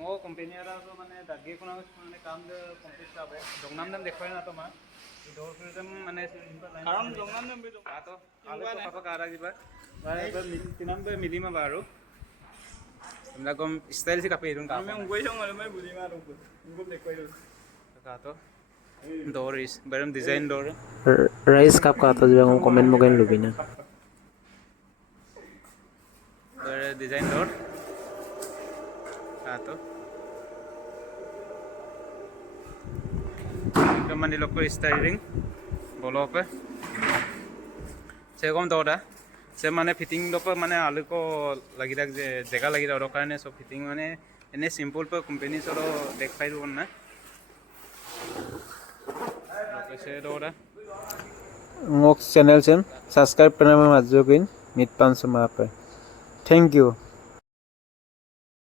Mo company ada tu mana daging kuna mana kam de complete apa? Dongnam dan dekhoy na to ma. Door freedom mana simple line. Karam dongnam dan bedo. Ato alu to apa kara jiba. Bae tinam be milima baru. हमरा को style से कापे इरुन का मैं उनको ही संग मैं बुद्धि मार उनको देखो ही का तो door is berem design door Rice cup ka ato jiba ngom comment mo gain lubina. ber design door ka to itu mani loko styling bolo pe সেরকম তো ওটা সে মানে ফিটিং লোপে মানে আলু কো লাগি রাখ যে জায়গা লাগি রাখ কারণে সব ফিটিং মানে এনে সিম্পল পে কোম্পানি সরো দেখাই দিব না সে ওটা Ngok channel sem subscribe pernah mazugin mit pan sama apa. Thank you.